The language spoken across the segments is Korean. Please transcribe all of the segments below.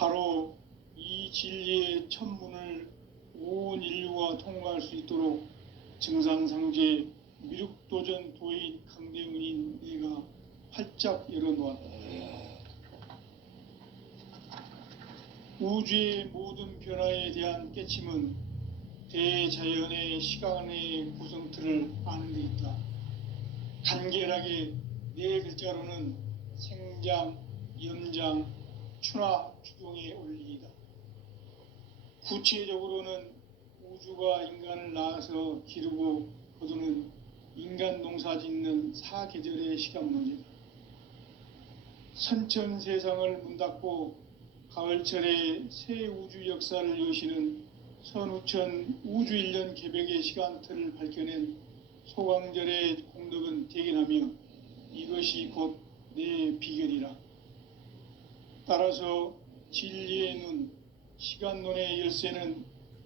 바로 이 진리의 천문을 온 인류가 통과할 수 있도록 증산상제 미륵도전 도인 강대훈인 내가 활짝 열어놓았다. 우주의 모든 변화에 대한 깨침은 대자연의 시간의 구성틀을 아는 데 있다. 간결하게 네 글자로는 생장, 염장, 추나 추동의 원리이다. 구체적으로는 우주가 인간을 낳아서 기르고 거두는 인간 농사 짓는 사계절의 시간론이다. 선천 세상을 문 닫고 가을철에 새 우주 역사를 여시는 선우천 우주 1년 개벽의 시간틀을 밝혀낸 소강절의 공덕은 대견하며 이것이 곧 내 비결이라. 따라서 진리의 눈, 시간론의 열쇠는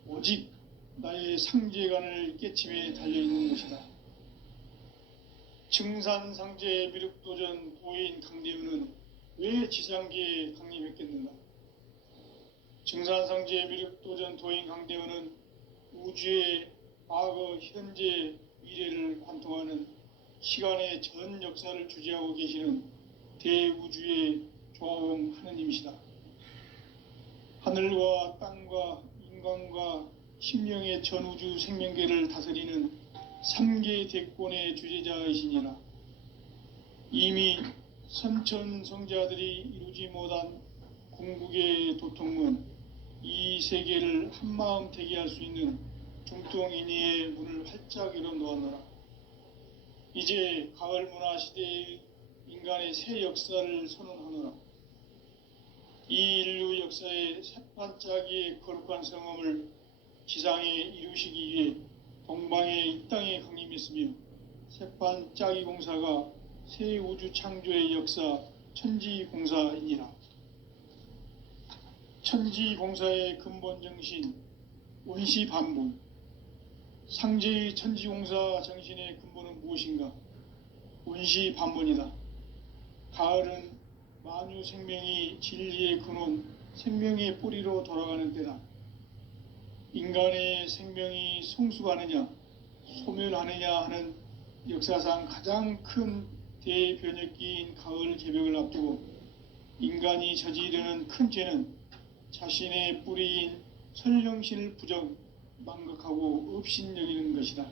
오직 나의 상제관을 깨침에 달려있는 것이다. 증산상제 미륵도전 도인 강대훈은 왜 지상계에 강림했겠는가? 증산상제 미륵도전 도인 강대훈은 우주의 과거, 현재, 미래를 관통하는 시간의 전 역사를 주재하고 계시는 대우주의 조화음 하느님이시다. 하늘과 땅과 인간과 심령의 전우주 생명계를 다스리는 3계 대권의 주재자이시니라. 이미 선천성자들이 이루지 못한 궁극의 도통문, 이 세계를 한마음 되게 할 수 있는 중통인의의 문을 활짝 열어놓았노라. 이제 가을 문화 시대의 인간의 새 역사를 선언하노라. 이 인류 역사의 새반짝이의 거룩한 성험을 지상에 이루시기 위해 동방의 이 땅에 강림했으며 새반짝이 공사가 새 우주 창조의 역사 천지공사이니라. 천지공사의 근본 정신 원시반본, 상제의 천지공사 정신의 근본은 무엇인가? 원시반본이다. 가을은 만유 생명이 진리의 근원, 생명의 뿌리로 돌아가는 때다. 인간의 생명이 성숙하느냐, 소멸하느냐 하는 역사상 가장 큰 대변혁기인 가을 개벽을 앞두고 인간이 저지르는 큰 죄는 자신의 뿌리인 설령신을 부정, 망각하고 업신여기는 것이다.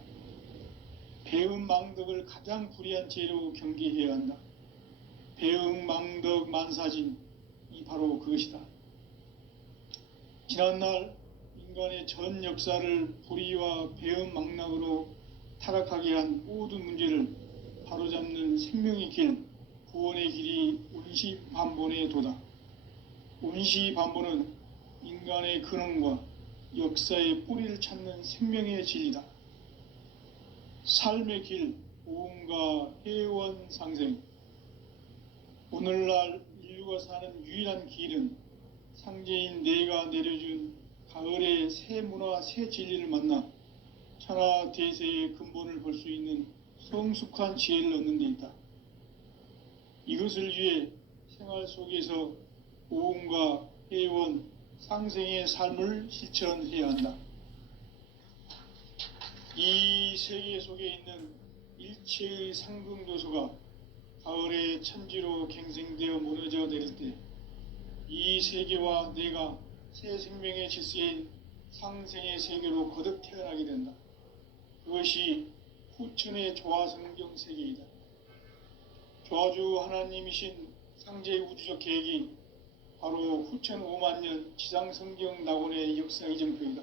배음 망덕을 가장 불의한 죄로 경계해야 한다. 배음 망덕 만사진, 이 바로 그것이다. 지난날 인간의 전 역사를 불의와 배음 망락으로 타락하게 한 모든 문제를 바로잡는 생명의 길, 구원의 길이 원시반본의 도다. 원시반본은 인간의 근원과 역사의 뿌리를 찾는 생명의 진리다. 삶의 길, 오음과 해원 상생. 오늘날 인류가 사는 유일한 길은 상제인 내가 내려준 가을의 새 문화, 새 진리를 만나 천하 대세의 근본을 볼 수 있는 성숙한 지혜를 얻는 데 있다. 이것을 위해 생활 속에서 오음과 해원, 상생의 삶을 실천해야 한다. 이 세계 속에 있는 일체의 상승도소가 가을의 천지로 갱생되어 무너져 내릴 때 이 세계와 내가 새 생명의 질서인 상생의 세계로 거듭 태어나게 된다. 그것이 후천의 조화성경 세계이다. 조화주 하나님이신 상제의 우주적 계획이 바로 후천 5만년 지상성경 낙원의 역사 이정표이다.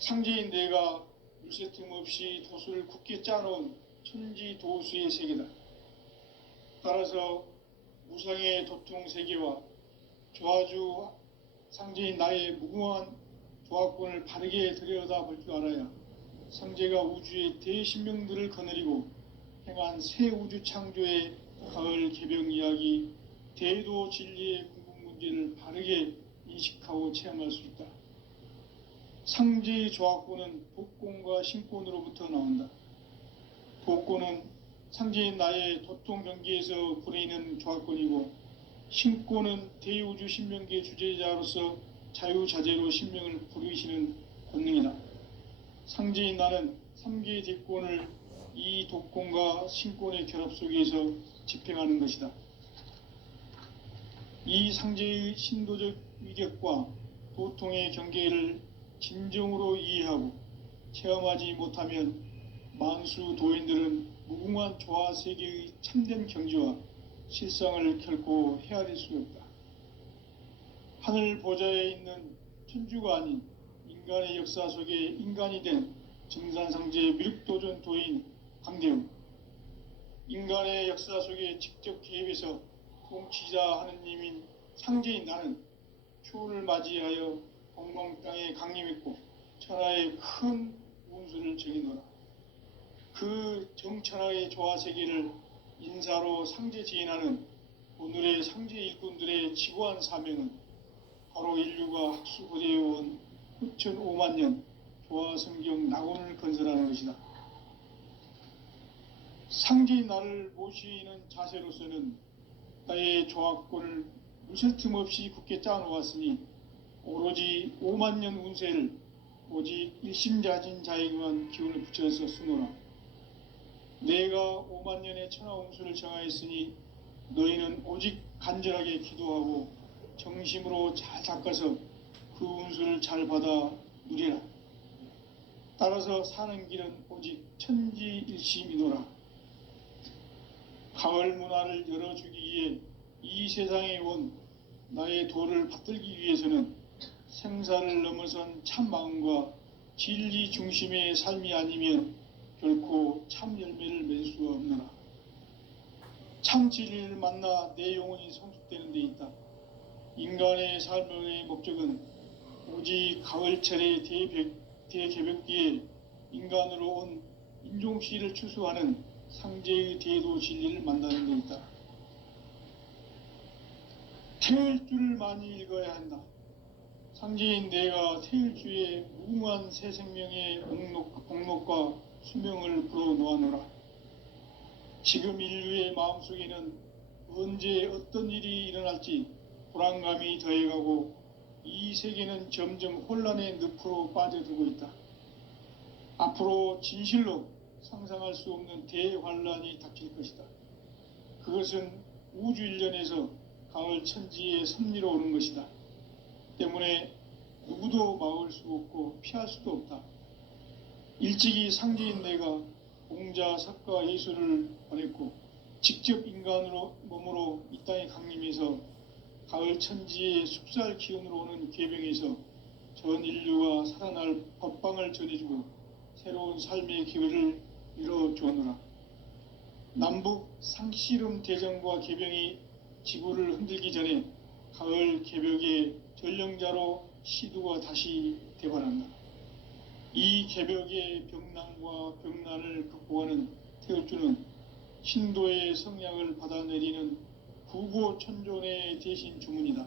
상제인 내가 물새 틈 없이 도수를 굳게 짜놓은 천지도수의 세계다. 따라서 무상의 도통 세계와 조화주 상제인 나의 무궁한 조화권을 바르게 들여다볼 줄 알아야 상제가 우주의 대신명들을 거느리고 행한 새 우주 창조의 가을 개벽 이야기, 대도 진리의 궁극 문제를 바르게 인식하고 체험할 수 있다. 상제의 조화권은 복권과 신권으로부터 나온다. 복권은 상제인 나의 도통 경계에서 부리는 조화권이고 신권은 대우주 신명기의 주제자로서 자유자재로 신명을 부르시는 권능이다. 상제인 나는 3개의 대권을 이 독권과 신권의 결합 속에서 집행하는 것이다. 이 상제의 신도적 위격과 도통의 경계를 진정으로 이해하고 체험하지 못하면 만수 도인들은 무궁한 조화 세계의 참된 경지와 실상을 결코 헤아릴 수 없다. 하늘 보좌에 있는 천주가 아닌 인간의 역사 속에 인간이 된 증산상제 미륵도전 도인 강대웅, 인간의 역사 속에 직접 개입해서 통치자 하느님인 상제인 나는 추운을 맞이하여 동방 땅에 강림했고 천하의 큰 운수를 정해놓아 그 정천하의 조화세계를 인사로 상제 지인하는 오늘의 상제 일꾼들의 지고한 사명은 바로 인류가 학수고대해온 후천 5만 년 조화성경 낙원을 건설하는 것이다. 상제인 나를 모시는 자세로서는 나의 조합권을 무슨 틈 없이 굳게 짜놓았으니 오로지 5만 년 운세를 오직 일심자진 자에게만 기운을 붙여서 쓰노라. 내가 5만 년의 천하 운수를 정하였으니 너희는 오직 간절하게 기도하고 정심으로 잘 닦아서 그 운수를 잘 받아 누리라. 따라서 사는 길은 오직 천지일심이노라. 가을 문화를 열어주기 위해 이 세상에 온 나의 도를 받들기 위해서는 생사를 넘어선 참 마음과 진리 중심의 삶이 아니면 결코 참 열매를 맺을 수 없느라. 참 진리를 만나 내 영혼이 성숙되는 데 있다. 인간의 삶의 목적은 오직 가을철의 대개벽기에 인간으로 온 인종시를 추수하는 상제의 대도 진리를 만나는 데 있다. 태일주를 많이 읽어야 한다. 상제인 내가 태일주의 무궁한 새 생명의 공록과 수명을 불어놓아노라. 지금 인류의 마음속에는 언제 어떤 일이 일어날지 불안감이 더해가고 이 세계는 점점 혼란의 늪으로 빠져들고 있다. 앞으로 진실로 상상할 수 없는 대환란이 닥칠 것이다. 그것은 우주 일련에서 가을 천지의 섭리로 오는 것이다. 때문에 누구도 막을 수 없고 피할 수도 없다. 일찍이 상제인 내가 공자, 석가, 예수를 보냈고 직접 인간으로 몸으로 이 땅에 강림해서 가을 천지의 숲살 기운으로 오는 계병에서 전 인류가 살아날 법방을 전해주고 새로운 삶의 기회를 이뤄주었노라. 남북 상씨름 대전과 계병이 지구를 흔들기 전에 가을 개벽의 전령자로 시두가 다시 대발한다. 이 개벽의 병난과 병난을 극복하는 태울주는 신도의 성량을 받아내리는 구고천존의 대신 주문이다.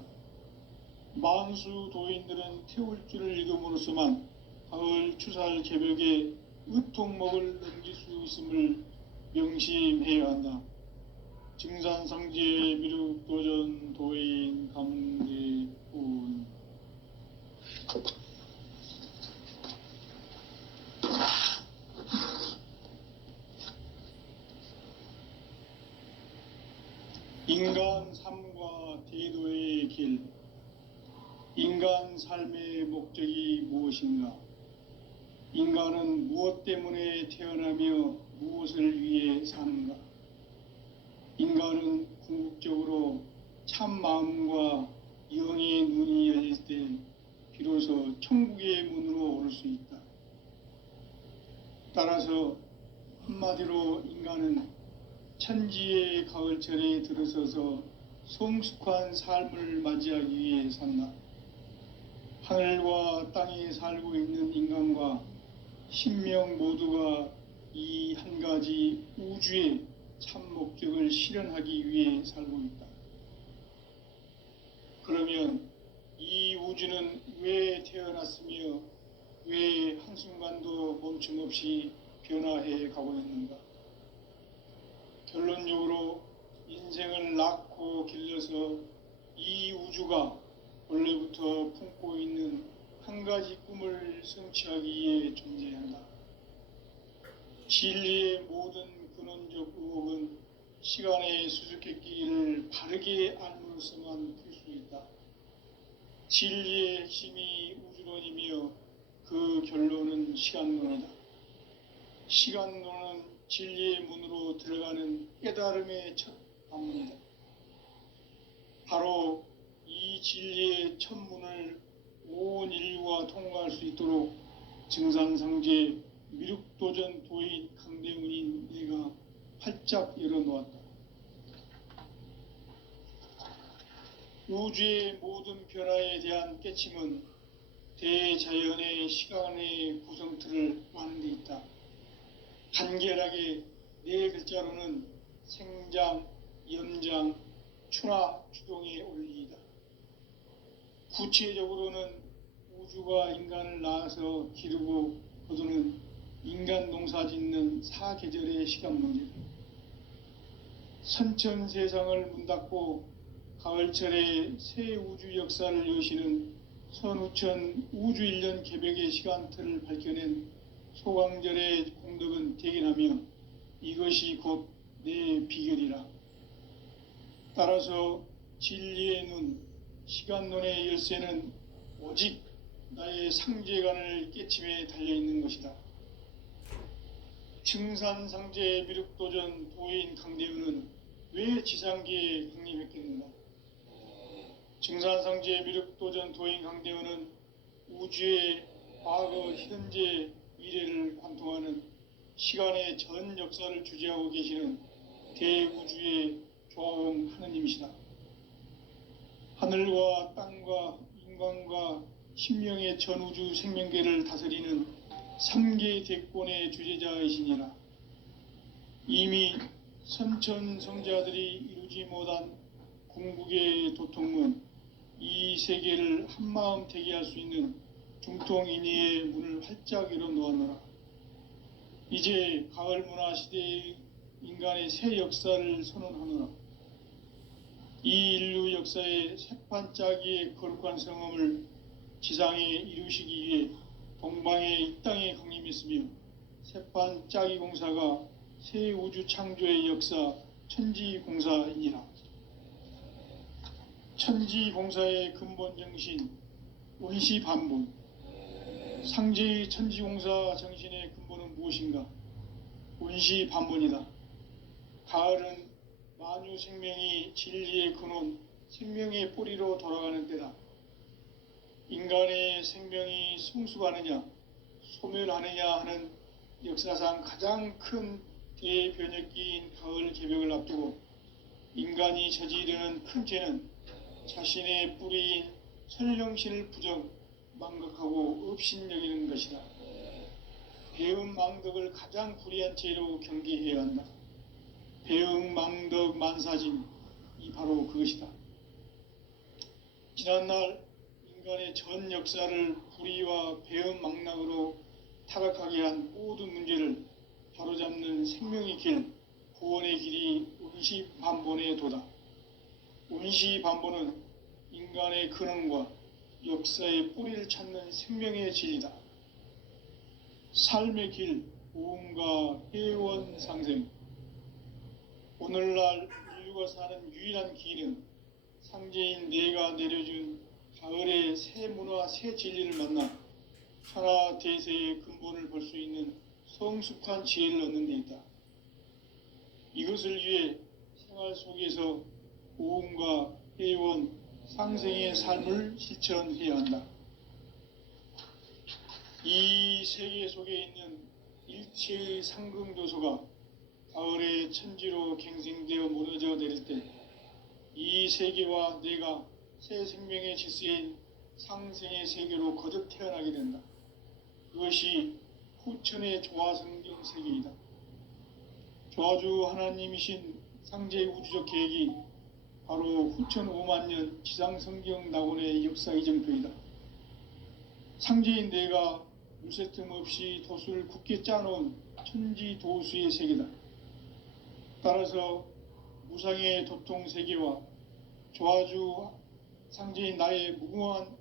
만수 도인들은 태울주를 읽음으로써만 가을 추살 개벽의 의통목을 넘길 수 있음을 명심해야 한다. 증산상제 미륵도전 도인 강대훈. 인간 삶과 대도의 길. 인간 삶의 목적이 무엇인가? 인간은 무엇 때문에 태어나며 무엇을 위해 사는가? 인간은 궁극적으로 참 마음과 영의 눈이 열릴 때 비로소 천국의 문으로 오를 수 있다. 따라서 한마디로 인간은 천지의 가을철에 들어서서 성숙한 삶을 맞이하기 위해 산다. 하늘과 땅에 살고 있는 인간과 신명 모두가 이 한 가지 우주의 참 목적을 실현하기 위해 살고 있다. 그러면 이 우주는 왜 태어났으며 왜 한순간도 멈춤없이 변화해 가고 있는가? 결론적으로 인생을 낳고 길러서 이 우주가 원래부터 품고 있는 한 가지 꿈을 성취하기 위해 존재한다. 진리의 모든 근원적 의혹은 시간의 수수께끼를 바르게 알므로서만 풀 수 있다. 진리의 핵심이 우주론이며 그 결론은 시간론이다. 시간론은 진리의 문으로 들어가는 깨달음의 첫 방문이다. 바로 이 진리의 첫 문을 온 인류가 통과할 수 있도록 증산상제 미륵도전 도인 강대훈인 내가 활짝 열어놓았다. 우주의 모든 변화에 대한 깨침은 대자연의 시간의 구성틀을 아는 데 있다. 간결하게 네 글자로는 생장, 연장, 추나 추동의 원리이다. 구체적으로는 우주가 인간을 낳아서 기르고 거두는 인간 농사 짓는 사계절의 시간문제다. 선천 세상을 문닫고 가을철에 새 우주 역사를 여시는 선우천 우주 1년 개벽의 시간틀을 밝혀낸 소강절의 공덕은 대견하며 이것이 곧 내 비결이라. 따라서 진리의 눈, 시간론의 열쇠는 오직 나의 상제관을 깨침에 달려있는 것이다. 증산상제 미륵도전 도인 강대훈은 왜 지상계에 강림했겠는가? 증산상제 미륵도전 도인 강대훈은 우주의 과거, 현재, 미래를 관통하는 시간의 전 역사를 주재하고 계시는 대우주의 조화원 하느님이시다. 하늘과 땅과 인간과 신명의 전우주 생명계를 다스리는 3개 대권의 주재자이시니라. 이미 선천성자들이 이루지 못한 궁극의 도통문, 이 세계를 한마음 되게 할 수 있는 중통인의의 문을 활짝 열어놓았노라. 이제 가을 문화 시대의 인간의 새 역사를 선언하노라. 이 인류 역사의 새판짜기의 거룩한 성험을 지상에 이루시기 위해 동방의 이 땅에 강림했으며 새판짜기 공사가 새 우주 창조의 역사 천지공사이니라. 천지공사의 근본 정신 원시반분, 상제의 천지공사 정신의 근본은 무엇인가? 원시반분이다. 가을은 만유 생명이 진리의 근원, 생명의 뿌리로 돌아가는 때다. 인간의 생명이 성숙하느냐, 소멸하느냐 하는 역사상 가장 큰 대변혁기인 가을 개벽을 앞두고 인간이 저지르는 큰 죄는 자신의 뿌리인 설령신을 부정, 망각하고 업신여기는 것이다. 배은망덕을 가장 불의한 죄로 경계해야 한다. 배은망덕 만사짐이 바로 그것이다. 지난날 인간의 전 역사를 불의와 배은망락으로 타락하게 한 모든 문제를 바로잡는 생명의 길, 구원의 길이 원시반본의 도다. 원시반본은 인간의 근원과 역사의 뿌리를 찾는 생명의 진리다. 삶의 길, 오음과 회원 상생. 오늘날 인류가 사는 유일한 길은 상제인 내가 내려준 가을의 새 문화, 새 진리를 만나 천하 대세의 근본을 볼 수 있는 성숙한 지혜를 얻는 데 있다. 이것을 위해 생활 속에서 오음과 회원, 상생의 삶을 실천해야 한다. 이 세계 속에 있는 일체의 상승조소가 가을의 천지로 갱생되어 무너져 내릴 때 이 세계와 내가 새 생명의 질서인 상생의 세계로 거듭 태어나게 된다. 그것이 후천의 조화성경 세계이다. 조화주 하나님이신 상제의 우주적 계획이 바로 후천 5만 년 지상성경 낙원의 역사 이정표이다. 상제인 내가 물새틈 없이 도수를 굳게 짜놓은 천지도수의 세계다. 따라서 무상의 도통 세계와 조화주 상제인 나의 무궁한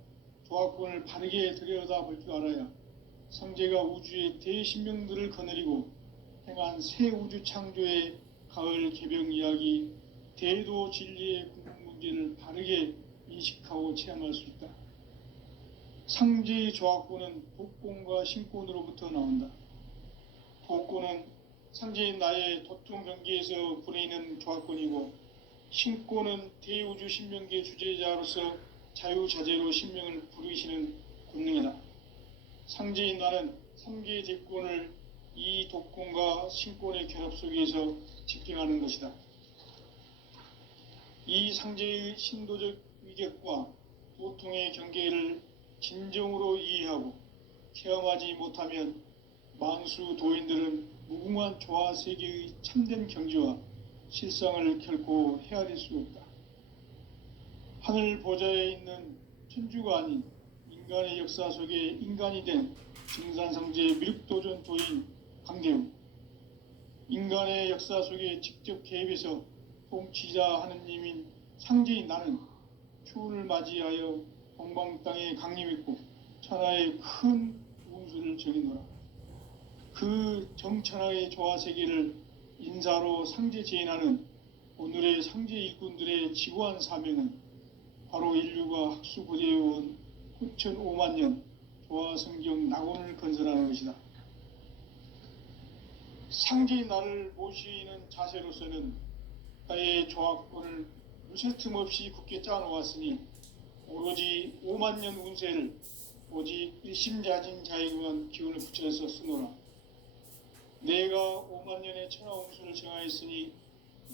조합권을 바르게 들여다볼 줄 알아야 상제가 우주의 대신명들을 거느리고 행한 새 우주 창조의 가을 개병 이야기, 대도 진리의 궁극 문제를 바르게 인식하고 체험할 수 있다. 상제의 조합권은 복권과 신권으로부터 나온다. 복권은 상제인 나의 도통 경계에서 부리는 조합권이고, 신권은 대우주 신명계 주제자로서 자유자재로 신명을 부르시는 권능이다. 상제인 나는 3개의 대권을 이 독권과 신권의 결합 속에서 집행하는 것이다. 이 상제의 신도적 위격과 도통의 경계를 진정으로 이해하고 체험하지 못하면 만수 도인들은 무궁한 조화 세계의 참된 경지와 실상을 결코 헤아릴 수 없다. 하늘 보좌에 있는 천주가 아닌 인간의 역사 속에 인간이 된 증산상제 미륵도전 도인 강대우, 인간의 역사 속에 직접 개입해서 통치자 하느님인 상제인 나는 추운을 맞이하여 동방 땅에 강림했고 천하의 큰 운수를 정해노라. 그 정천하의 조화세계를 인사로 상제 제인하는 오늘의 상제 일꾼들의 지고한 사명은 바로 인류가 학수고대해온 9,500만 년 조화성경 낙원을 건설하는 것이다. 상제인 나를 모시는 자세로서는 나의 조합권을 무쇠틈 없이 굳게 짜놓았으니 오로지 5만 년 운세를 오직 일심자진 자에게만 기운을 붙여서 쓰노라. 내가 5만 년의 천하 운수를 정하였으니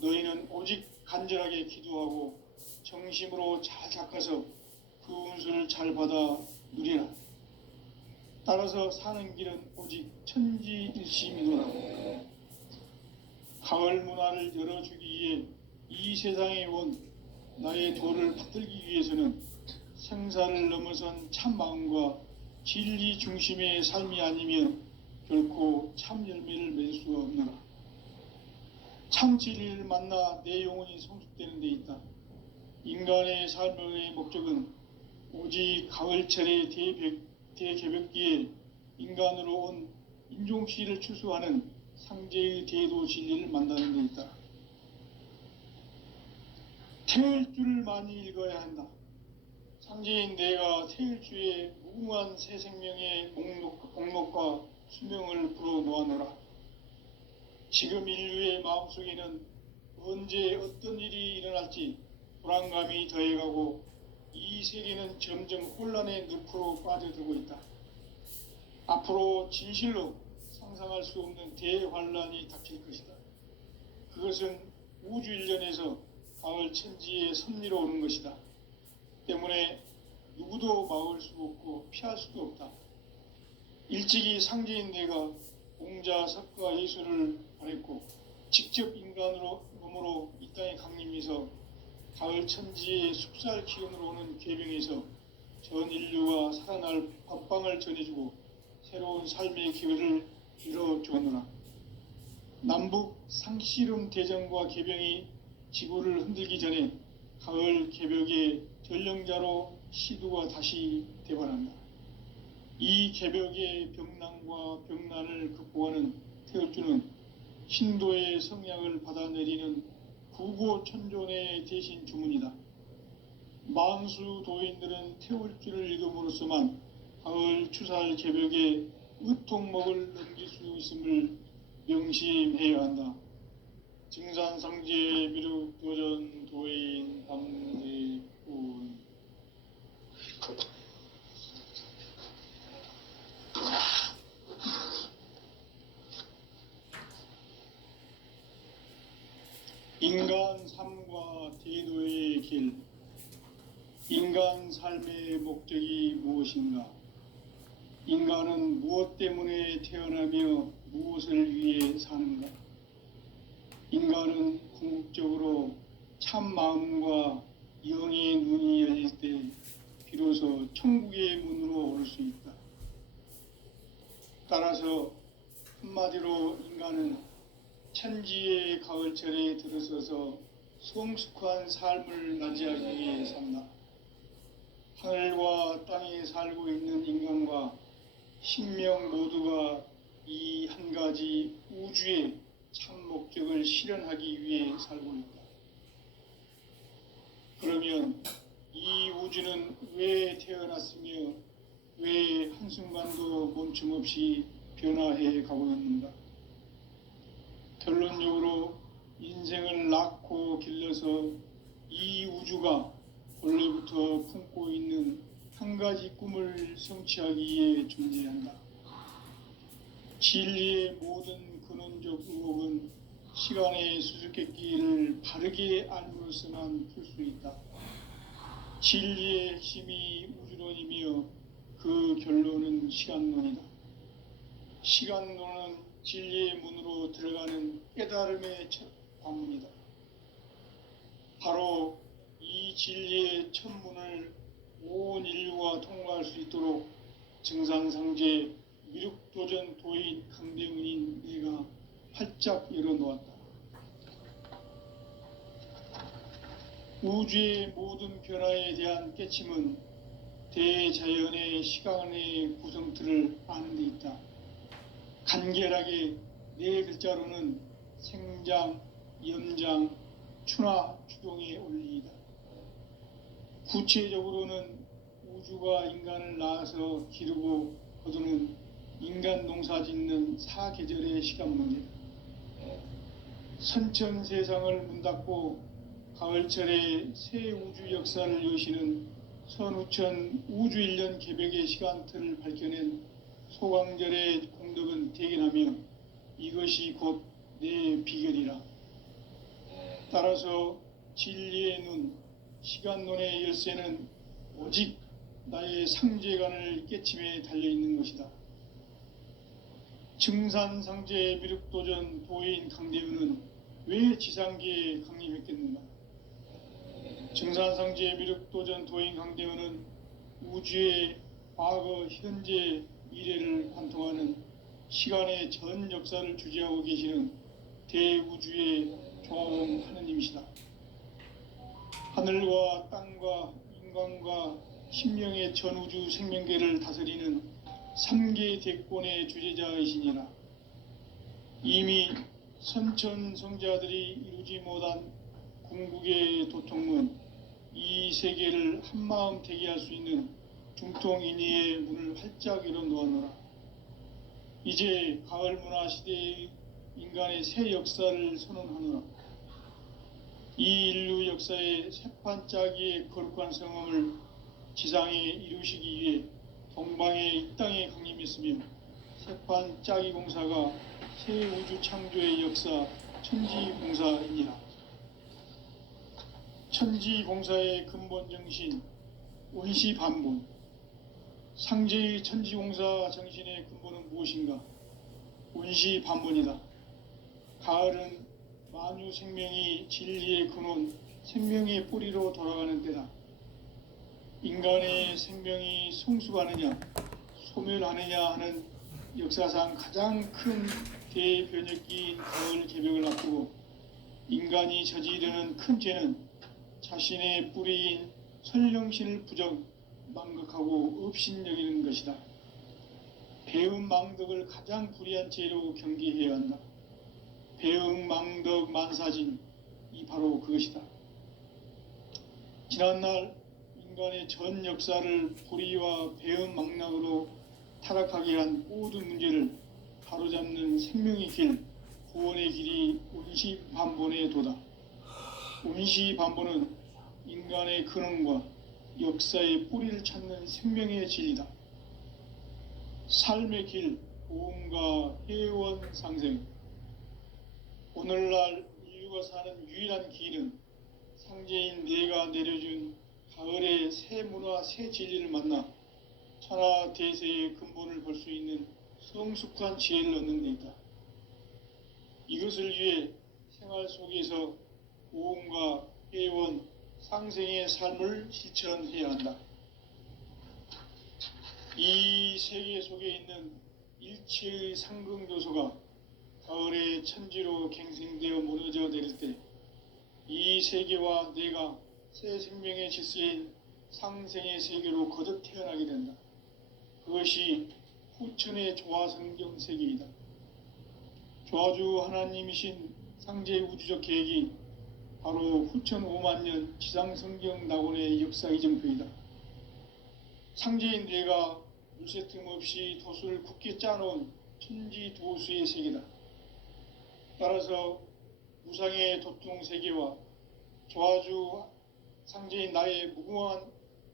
너희는 오직 간절하게 기도하고 정심으로 잘 닦아서 그 운수를 잘 받아 누리라. 따라서 사는 길은 오직 천지일심이노라. 가을 문화를 열어주기 위해 이 세상에 온 나의 도를 받들기 위해서는 생사를 넘어선 참 마음과 진리 중심의 삶이 아니면 결코 참 열매를 맺을 수가 없노라. 참 진리를 만나 내 영혼이 성숙되는 데 있다. 인간의 삶의 목적은 오직 가을철의 대개벽기에 인간으로 온 인종시를 추수하는 상제의 대도 진리를 만나는 데 있다. 태일주를 많이 읽어야 한다. 상제인 내가 태일주의 무궁한 새 생명의 목록과 수명을 불어놓아노라. 지금 인류의 마음속에는 언제 어떤 일이 일어날지 불안감이 더해가고 이 세계는 점점 혼란의 늪으로 빠져들고 있다. 앞으로 진실로 상상할 수 없는 대환란이 닥칠 것이다. 그것은 우주 일련에서 가을 천지의 섭리로 오는 것이다. 때문에 누구도 막을 수 없고 피할 수도 없다. 일찍이 상제인 내가 공자, 석가, 예수를 보냈고 직접 인간으로 몸으로 이 땅에 강림해서 가을 천지의 숙살 기운으로 오는 계명에서 전 인류가 살아날 밥방을 전해주고 새로운 삶의 기회를 이뤄주었노라. 남북 상씨름 대전과 개병이 지구를 흔들기 전에 가을 개벽의 전령자로 시두가 다시 대발한다. 이 개벽의 병난과 병난을 극복하는 태울주는 신도의 성약을 받아내리는 구고천존의 대신 주문이다. 만수 도인들은 태울주를 읽음으로써만 가을 추살 개벽의 의통목을 넘길 수 있음을 명심해야 한다. 증산상제 미륵 도전 도인 함대군. 인간 삶과 대도의 길. 인간 삶의 목적이 무엇인가? 인간은 무엇 때문에 태어나며 무엇을 위해 사는가? 인간은 궁극적으로 참 마음과 영의 눈이 열릴 때 비로소 천국의 문으로 올 수 있다. 따라서 한마디로 인간은 천지의 가을철에 들어서서 성숙한 삶을 맞이하기 위해 산다. 신명 모두가 이 한 가지 우주의 참 목적을 실현하기 위해 살고 있다. 그러면 이 우주는 왜 태어났으며 왜 한순간도 멈춤 없이 변화해 가고 있는가? 결론적으로 인생을 낳고 길러서 이 우주가 본래부터 품고 있는 한 가지 꿈을 성취하기 위해 존재한다. 진리의 모든 근원적 의혹은 시간의 수수께끼를 바르게 알므로서만 풀 수 있다. 진리의 핵심이 우주론이며 그 결론은 시간론이다. 시간론은 진리의 문으로 들어가는 깨달음의 첫 관문이다. 바로 이 진리의 첫 문을 온 인류가 통과할 수 있도록 증산상제 미륵도전 도인 강대문인 내가 활짝 열어놓았다. 우주의 모든 변화에 대한 깨침은 대자연의 시간의 구성틀을 아는 데 있다. 간결하게 네 글자로는 생장, 염장, 추나 추동의 원리이다. 구체적으로는 우주가 인간을 낳아서 기르고 거두는 인간 농사 짓는 사계절의 시간 문제다. 선천 세상을 문 닫고 가을철에 새 우주 역사를 여시는 선우천 우주 1년 개벽의 시간틀을 밝혀낸 소강절의 공덕은 대견하며 이것이 곧 내 비결이라. 따라서 진리의 눈, 시간론의 열쇠는 오직 나의 상제관을 깨침에 달려있는 것이다. 증산상제 미륵도전 도인 강대우는 왜 지상계에 강림했겠는가? 증산상제 미륵도전 도인 강대우는 우주의 과거, 현재, 미래를 관통하는 시간의 전 역사를 주재하고 계시는 대우주의 종 하느님이시다. 하늘과 땅과 인간과 신명의 전우주 생명계를 다스리는 3계 대권의 주재자이시니라. 이미 선천성자들이 이루지 못한 궁극의 도통문, 이 세계를 한마음 되게 할 수 있는 중통인의의 문을 활짝 열어놓아노라. 이제 가을 문화 시대의 인간의 새 역사를 선언하노라. 이 인류 역사의 새판짜기의 거룩한 성험을 지상에 이루시기 위해 동방의 이 땅에 강림했으며 새판짜기 공사가 새 우주 창조의 역사 천지공사이니라. 천지공사의 근본 정신 원시반본, 상제의 천지공사 정신의 근본은 무엇인가? 원시반본이다. 가을은 만유 생명이 진리의 근원, 생명의 뿌리로 돌아가는 때다. 인간의 생명이 성숙하느냐, 소멸하느냐 하는 역사상 가장 큰 대변혁기인 가을 개벽을 앞두고 인간이 저지르는 큰 죄는 자신의 뿌리인 설령신을 부정, 망각하고 업신여기는 것이다. 배음 망덕을 가장 불의한 죄로 경계해야 한다. 배음 망덕 만사진, 이 바로 그것이다. 지난날 인간의 전 역사를 불의와 배음 망락으로 타락하게 한 모든 문제를 바로잡는 생명의 길, 구원의 길이 운시반본의 도다. 운시반본은 인간의 근원과 역사의 뿌리를 찾는 생명의 진리다. 삶의 길, 보험과 회원 상생. 오늘날 인류가 사는 유일한 길은 상제인 내가 내려준 가을의 새 문화, 새 진리를 만나 천하 대세의 근본을 볼 수 있는 성숙한 지혜를 얻는 데 있다. 이것을 위해 생활 속에서 보험과 회원, 상생의 삶을 실천해야 한다. 이 세계 속에 있는 일체의 상승교소가 가을의 천지로 갱생되어 무너져 내릴 때 이 세계와 내가 새 생명의 질서인 상생의 세계로 거듭 태어나게 된다. 그것이 후천의 조화성경 세계이다. 조화주 하나님이신 상제의 우주적 계획이 바로 후천 5만 년 지상성경 낙원의 역사 이정표이다. 상제인 뇌가 물새 틈 없이 도수를 굳게 짜놓은 천지도수의 세계다. 따라서 무상의 도통 세계와 조화주 상제인 나의 무궁한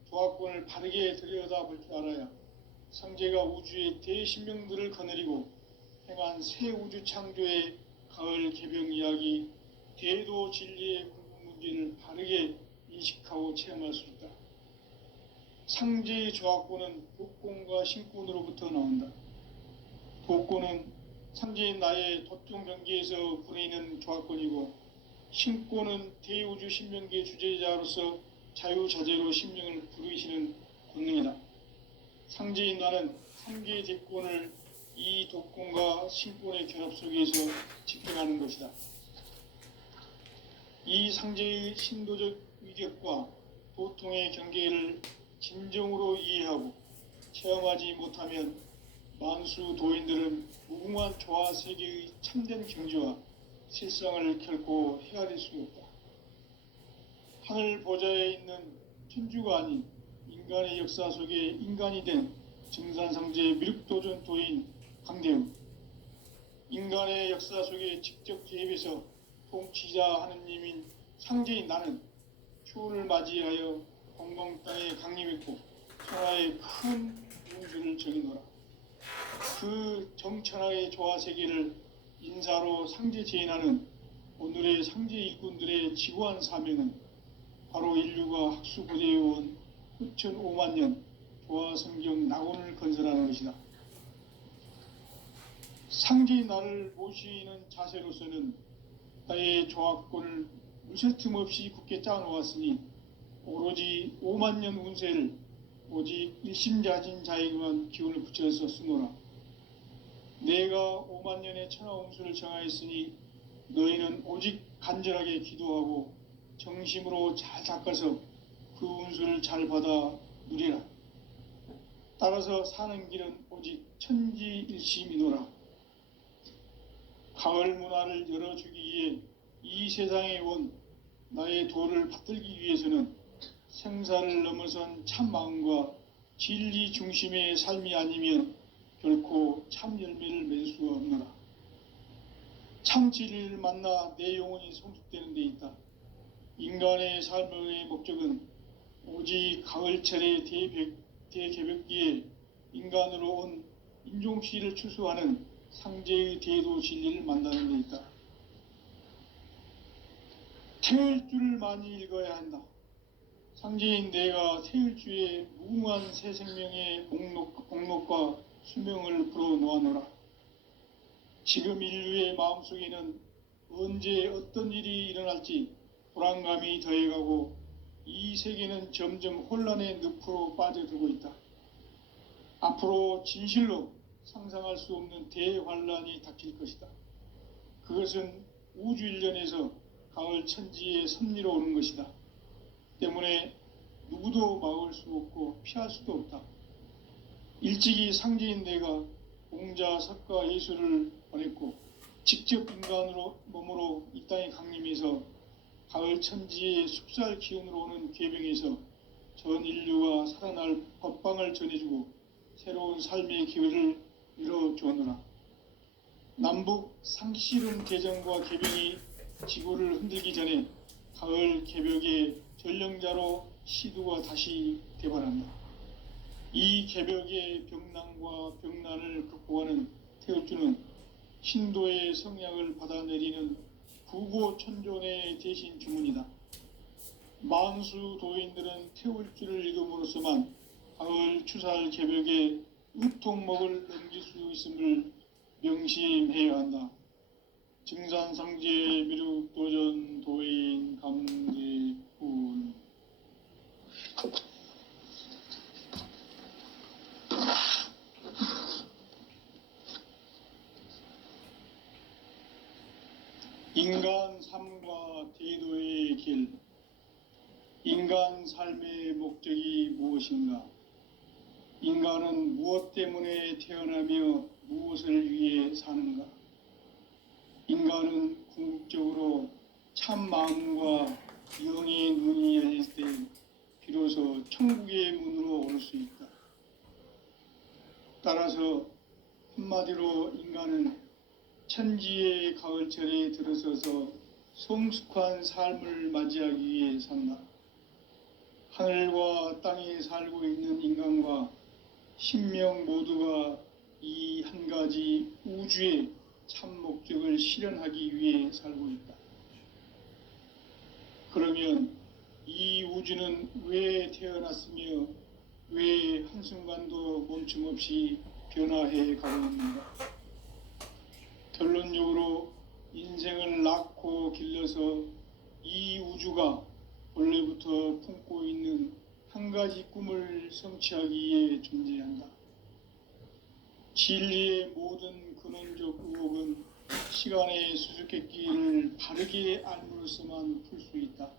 조화권을 바르게 들여다볼 줄 알아야 상제가 우주의 대신명들을 거느리고 행한 새 우주 창조의 가을 개병 이야기, 대도 진리의 궁극 문제를 바르게 인식하고 체험할 수 있다. 상제의 조화권은 도권과 신권으로부터 나온다. 도권은 상제인 나의 도통 경계에서 부리는 조화권이고, 신권은 대우주 신명계의 주제자로서 자유자재로 신명을 부르시는 권능이다. 상제인 나는 상계의 대권을 이 도권과 신권의 결합 속에서 집행하는 것이다. 이 상제의 신도적 위격과 도통의 경계를 진정으로 이해하고 체험하지 못하면 만수 도인들은 무궁한 조화 세계의 참된 경지와 실상을 결코 헤아릴 수 없다. 하늘 보좌에 있는 천주가 아닌 인간의 역사 속에 인간이 된 증산상제의 미륵도전 도인 강대우, 인간의 역사 속에 직접 개입해서 통치자 하느님인 상제인 나는 추운을 맞이하여 건강 땅에 강림했고 천하의 큰 운수를 정해놓으라. 그 정천하의 조화 세계를 인사로 상제 제인하는 오늘의 상제 일꾼들의 지구한 사명은 바로 인류가 학수고대해온 후천 5만 년 조화 성경 낙원을 건설하는 것이다. 상제인 나를 모시는 자세로서는 나의 조화권을 물새 틈 없이 굳게 짜놓았으니 오로지 5만 년 운세를 오직 일심자진 자에게만 기운을 붙여서 쓰노라. 내가 5만 년의 천하 운수를 정하였으니 너희는 오직 간절하게 기도하고 정심으로 잘 닦아서 그 운수를 잘 받아 누리라. 따라서 사는 길은 오직 천지일심이노라. 가을 문화를 열어주기 위해 이 세상에 온 나의 도를 받들기 위해서는 생사를 넘어선 참 마음과 진리 중심의 삶이 아니면 결코 참 열매를 맺을 수가 없노라. 참 진리를 만나 내 영혼이 성숙되는 데 있다. 인간의 삶의 목적은 오직 가을철의 대개벽기에 인간으로 온 인종시를 추수하는 상제의 대도 진리를 만나는 데 있다. 태을 줄을 많이 읽어야 한다. 상제인 내가 태을주의 무궁한 새 생명의 공록과 수명을 불어놓아노라. 지금 인류의 마음속에는 언제 어떤 일이 일어날지 불안감이 더해가고 이 세계는 점점 혼란의 늪으로 빠져들고 있다. 앞으로 진실로 상상할 수 없는 대환란이 닥칠 것이다. 그것은 우주 일련에서 가을 천지의 섭리로 오는 것이다. 때문에 누구도 막을 수 없고 피할 수도 없다. 일찍이 상제인 내가 공자, 석가, 예수를 보냈고 직접 인간으로 몸으로 이 땅에 강림해서 가을 천지의 숲살 기운으로 오는 계병에서 전 인류가 살아날 법방을 전해주고 새로운 삶의 기회를 열어주었노라. 남북 상씨름 대전과 계병이 지구를 흔들기 전에 가을 개벽의 전령자로 시두가 다시 대발한다. 이 개벽의 병난과 병난을 극복하는 태울주는 신도의 성약을 받아내리는 부고천존의 대신 주문이다. 만수 도인들은 태울주를 읽음으로써만 가을 추살 개벽의 으통목을 넘길 수 있음을 명심해야 한다. 증산상제 미륵도전 도인 강대훈. 인간 삶과 대도의 길. 인간 삶의 목적이 무엇인가? 인간은 무엇 때문에 태어나며 무엇을 위해 사는가? 인간은 궁극적으로 참 마음과 영의 눈이 열릴 때 비로소 천국의 문으로 올 수 있다. 따라서 한마디로 인간은 천지의 가을철에 들어서서 성숙한 삶을 맞이하기 위해 산다. 하늘과 땅에 살고 있는 인간과 신명 모두가 이 한 가지 우주의 참 목적을 실현하기 위해 살고 있다. 그러면 이 우주는 왜 태어났으며 왜 한순간도 멈춤 없이 변화해 가고 있는가? 결론적으로 인생을 낳고 길러서 이 우주가 원래부터 품고 있는 한 가지 꿈을 성취하기 위해 존재한다. 진리의 모든 근원적 의혹은 시간의 수수께끼를 바르게 알므로써만 풀 수 있다.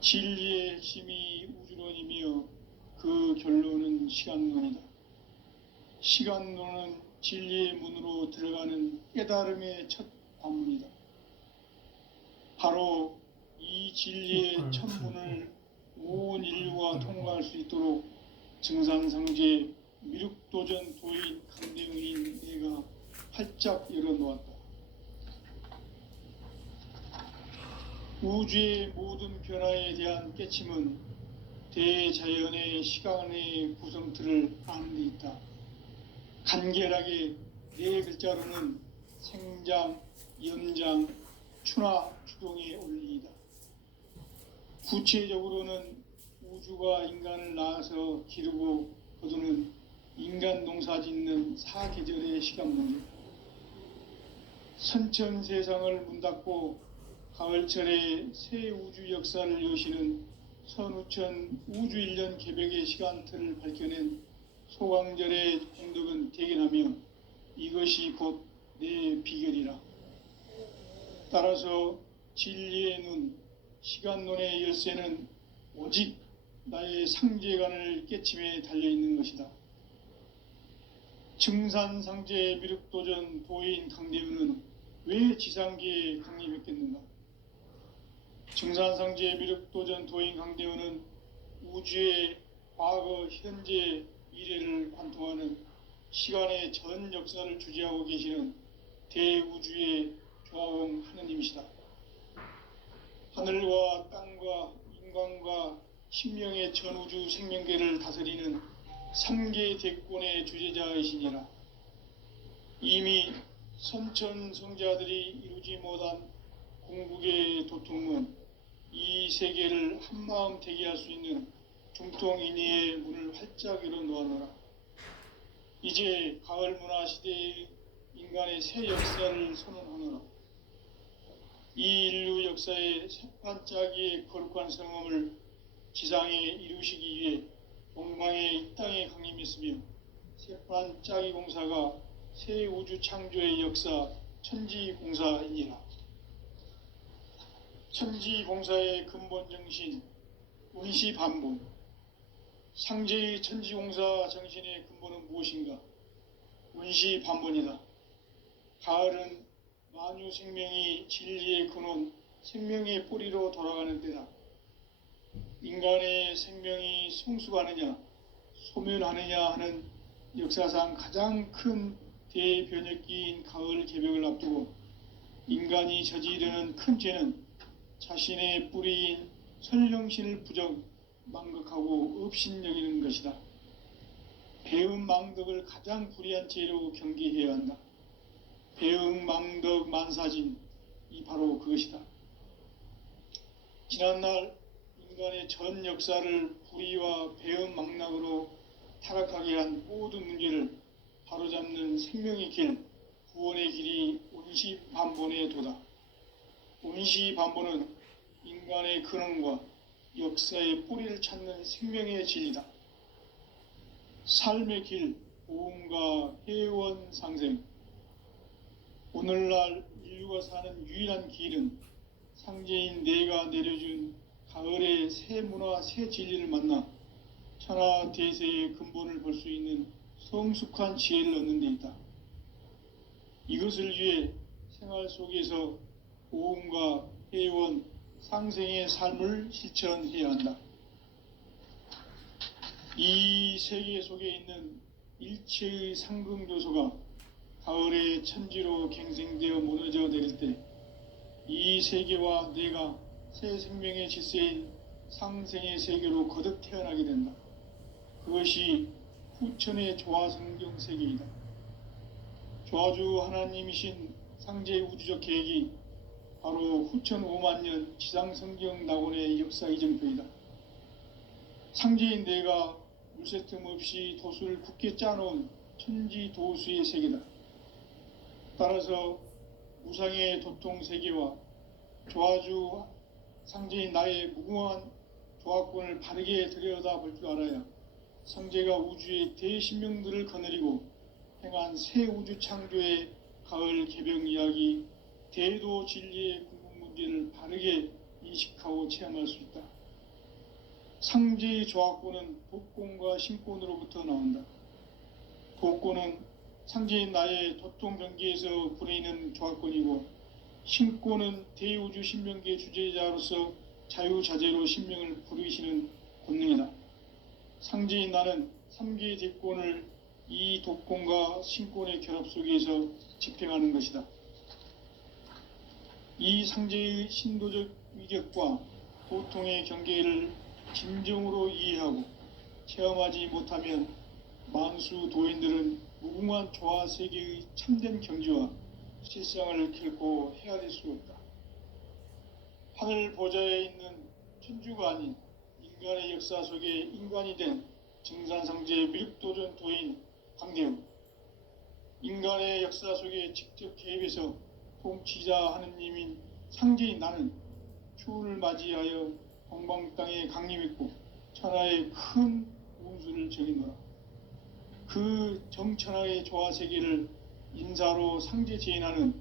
진리의 핵심이 우주론이며 그 결론은 시간론이다. 시간론은 진리의 문으로 들어가는 깨달음의 첫 관문이다. 바로 이 진리의 첫 문을 온 인류가 통과할 수 있도록 증산상제 미륵도전 도인 강대웅인 내가 활짝 열어놓았다. 우주의 모든 변화에 대한 깨침은 대자연의 시간의 구성틀을 아는 데 있다. 간결하게 네 글자로는 생장, 연장, 추나 추동의 원리이다. 구체적으로는 우주가 인간을 낳아서 기르고 거두는 인간 농사 짓는 사계절의 시간론이다. 선천 세상을 문닫고 가을철에 새 우주 역사를 여시는 선우천 우주 1년 개벽의 시간틀을 밝혀낸 소강절의 공덕은 대견하며 이것이 곧 내 비결이라. 따라서 진리의 눈, 시간론의 열쇠는 오직 나의 상제관을 깨침에 달려있는 것이다. 증산상제 미륵도전 도인 강대우는 왜 지상계에 강림했겠는가? 증산상제 미륵도전 도인 강대우는 우주의 과거, 현재, 미래를 관통하는 시간의 전 역사를 주재하고 계시는 대우주의 조화원 하느님이시다. 하늘과 땅과 인간과 신명의 전우주 생명계를 다스리는 3계 대권의 주재자이시니라. 이미 선천성자들이 이루지 못한 궁극의 도통은 이 세계를 한마음 되게 할 수 있는 중통인의의 문을 활짝 열어놓아노라. 이제 가을 문화 시대의 인간의 새 역사를 선언하노라. 이 인류 역사의 새반짝이의 거룩한 성험을 지상에 이루시기 위해 동방의 이 땅에 강림했으며 새반짝이 공사가 새 우주 창조의 역사 천지공사이니라. 천지공사의 근본 정신 운시반본. 상제의 천지공사 정신의 근본은 무엇인가? 운시반본이다. 가을은 만유 생명이 진리의 근원, 생명의 뿌리로 돌아가는 때다. 인간의 생명이 성숙하느냐, 소멸하느냐 하는 역사상 가장 큰 대변혁기인 가을 개벽을 앞두고 인간이 저지르는 큰 죄는 자신의 뿌리인 설령신을 부정, 망극하고 업신여기는 것이다. 배음 망덕을 가장 불의한 죄로 경계해야 한다. 배음 망덕 만사진, 이 바로 그것이다. 지난날 인간의 전 역사를 불의와 배음 망락으로 타락하게 한 모든 문제를 바로잡는 생명의 길, 구원의 길이 운시반본의 도다. 운시반본은 인간의 근원과 역사의 뿌리를 찾는 생명의 진리다. 삶의 길, 보험과 회원 상생. 오늘날 인류가 사는 유일한 길은 상제인 내가 내려준 가을의 새 문화, 새 진리를 만나 천하 대세의 근본을 볼 수 있는 성숙한 지혜를 얻는 데 있다. 이것을 위해 생활 속에서 고음과 회원, 상생의 삶을 실천해야 한다. 이 세계 속에 있는 일체의 상승교소가 가을의 천지로 갱생되어 무너져 내릴 때 이 세계와 내가 새 생명의 질서인 상생의 세계로 거듭 태어나게 된다. 그것이 후천의 조화성경 세계이다. 조화주 하나님이신 상제의 우주적 계획이 바로 후천 5만 년 지상성경 낙원의 역사 이정표이다. 상제인 내가 물새 틈 없이 도수를 굳게 짜놓은 천지 도수의 세계다. 따라서 무상의 도통 세계와 조화주 상제인 나의 무궁한 조화권을 바르게 들여다볼 줄 알아야 상제가 우주의 대신명들을 거느리고 행한 새 우주 창조의 가을 개병 이야기, 대도 진리의 궁극 문제를 바르게 인식하고 체험할 수 있다. 상제의 조화권은 도권과 신권으로부터 나온다. 도권은 상제인 나의 도통 경계에서 부리는 조화권이고, 신권은 대우주 신명계 주제자로서 자유자재로 신명을 부르시는 권능이다. 상제인 나는 3개의 대권을 이 도권과 신권의 결합 속에서 집행하는 것이다. 이 상제의 신도적 위격과 도통의 경계를 진정으로 이해하고 체험하지 못하면 만수 도인들은 무궁한 조화 세계의 참된 경지와 실상을 결코 헤아릴 수 없다. 하늘 보좌에 있는 천주가 아닌 인간의 역사 속에 인간이 된 증산상제의 미륵도전 도인 강대우, 인간의 역사 속에 직접 개입해서 통치자 하느님인 상제인 나는 추운을 맞이하여 동방 땅에 강림했고 천하의 큰 운수를 정해놓아 그 정천하의 조화세계를 인사로 상제 제인하는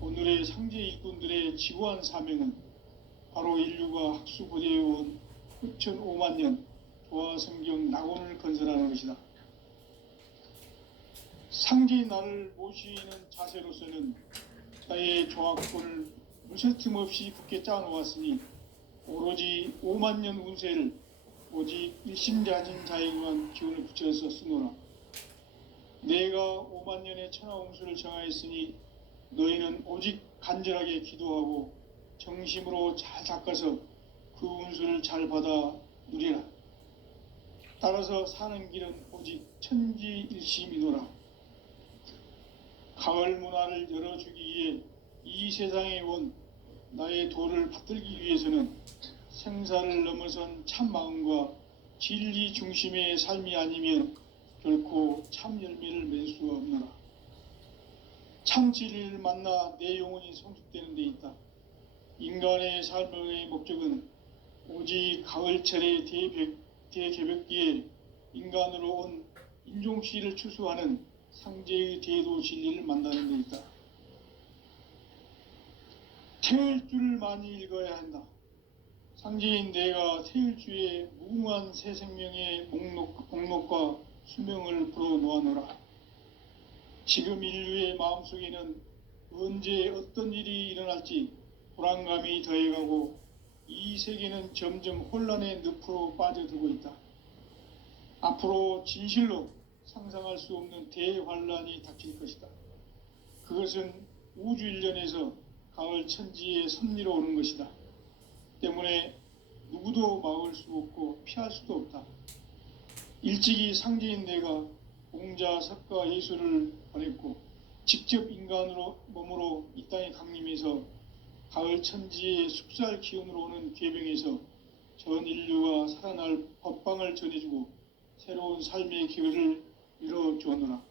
오늘의 상제 일꾼들의 지구한 사명은 바로 인류가 학수고대해온 후천 5만 년 조화성경 낙원을 건설하는 것이다. 상제인 나를 모시는 자세로서는 나의 조화권을 무쇠틈 없이 굳게 짜놓았으니 오로지 5만 년 운세를 오직 일심자진 자에게만 기운을 붙여서 쓰노라. 내가 5만 년의 천하 운수를 정하였으니 너희는 오직 간절하게 기도하고 정심으로 잘 닦아서 그 운수를 잘 받아 누리라. 따라서 사는 길은 오직 천지일심이노라. 가을 문화를 열어주기 위해 이 세상에 온 나의 도를 받들기 위해서는 생사를 넘어선 참 마음과 진리 중심의 삶이 아니면 결코 참 열매를 맺을 수가 없노라. 참 진리를 만나 내 영혼이 성숙되는 데 있다. 인간의 삶의 목적은 오직 가을철의 대개벽기에 인간으로 온 인종씨를 추수하는 상제의 대도 진리를 만나는 데 있다. 태일주를 많이 읽어야 한다. 상제인 내가 태일주의 무궁한 새 생명의 목록과 수명을 불어놓아노라. 지금 인류의 마음속에는 언제 어떤 일이 일어날지 불안감이 더해가고 이 세계는 점점 혼란의 늪으로 빠져들고 있다. 앞으로 진실로 상상할 수 없는 대환란이 닥칠 것이다. 그것은 우주 일련에서 가을 천지의 섭리로 오는 것이다. 때문에 누구도 막을 수 없고 피할 수도 없다. 일찍이 상제인 내가 공자, 석가, 예수를 보냈고 직접 인간으로 몸으로 이 땅에 강림해서 가을 천지의 숙살 기운으로 오는 계병에서 전 인류가 살아날 법방을 전해주고 새로운 삶의 기회를 이뤄주었노라.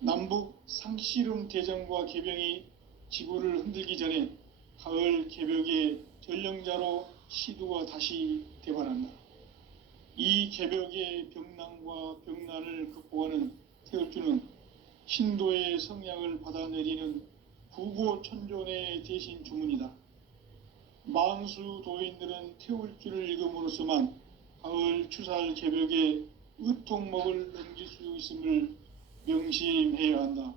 남북 상씨름 대전과 계병이 지구를 흔들기 전에 가을 개벽의 전령자로 시두가 다시 대발한다. 이 개벽의 병난과 병난을 극복하는 태울주는 신도의 성약을 받아내리는 부고천존의 대신 주문이다. 만수 도인들은 태울주를 읽음으로써만 가을 추살 개벽에 으통목을 넘길 수 있음을 명심해야 한다.